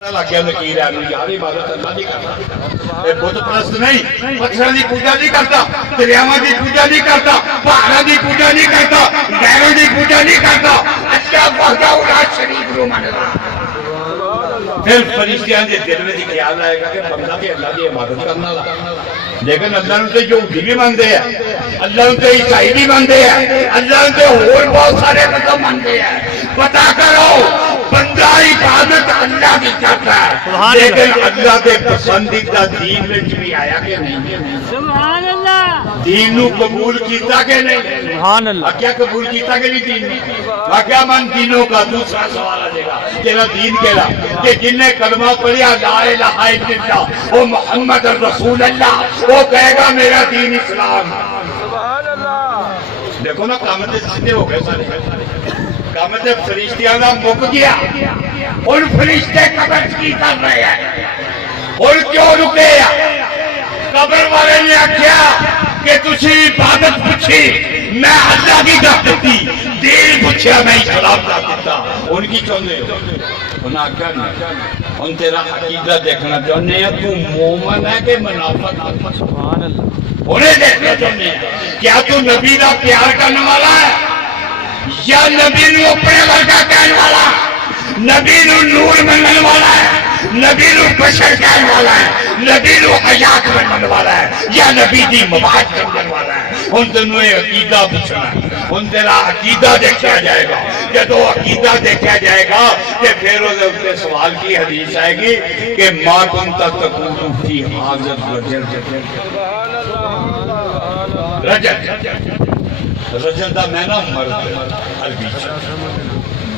لگیا لکیر ہے یار عبادت اللہ نہیں کرتا بت پرست نہیں پتھر کی پوجا نہیں کرتا دریاواں کی پوجا نہیں کرتا پہاڑوں کی پوجا نہیں کرتا نہروں کی پوجا نہیں کرتا اللہ وحدہ لا شریک نو مندا پھر فرشتیاں دے دل میں خیال آئے گا کہ بندہ بھی اللہ کی عبادت کرنا والا لیکن اللہ نے تو یہودی بھی مانتے ہیں اللہ نے تو عیسائی بھی مانتے ہیں اللہ نے تو اور بہت سارے مذہب مانتے ہیں پتا کرو بندہ عبادت اللہ کی کرتا ہے لیکن اللہ کے پسندیدہ دین میں بھی آیا کہ نہیں سبحان اللہ دین نو قبول کیتا کہ نہیں سبحان اللہ کیا قبول کیتا کہ نہیں دین کیا من دینوں کا دوسرا سوال آ جائے گا تیرا دین کہلا کہ جن نے کلمہ پڑھیا لا الہ الا اللہ وہ محمد رسول اللہ وہ کہے گا میرا دین اسلام سبحان اللہ دیکھو نا قامت سیدھے ہو گئے سارے قامت فرشتیاں دا مک گیا اور فرشتے قبر کی کر رہے ہیں اور کیوں رکے قبر والے نے آکھیا کہ تسی عبادت پوچھی میں اللہ کی دعوت دیتی دین پوچھیا میں اسلام کا دیتا ان کی چاہتے انہاں آکھیا نہیں ان تیرا عقیدہ دیکھنا چاہتے ہیں تو مومن ہے کہ منافق سبحان اللہ انہیں دیکھنا چاہتے ہیں کیا تو نبی کا پیار کرنے والا ہے یا نبی نو اپنے گھر کا کہنے والا نبی نو نور مننے والا ہے نبی نو بشر کہنے والا ہے نبی نو حیات مننے والا ہے یا نبی دی مباحث کرنے والا ہے ان دنوں عقیدہ پوچھنا ہے ان تیرا عقیدہ دیکھا جائے گا جب وہ عقیدہ دیکھا جائے گا کہ پھر اس سوال کی حدیث آئے گی کہ ما کنت تقول فی حاضر رجل رجل دا میں نا مرد عربی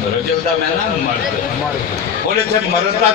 رجل دا میں نا مرد اور اسے مرد دا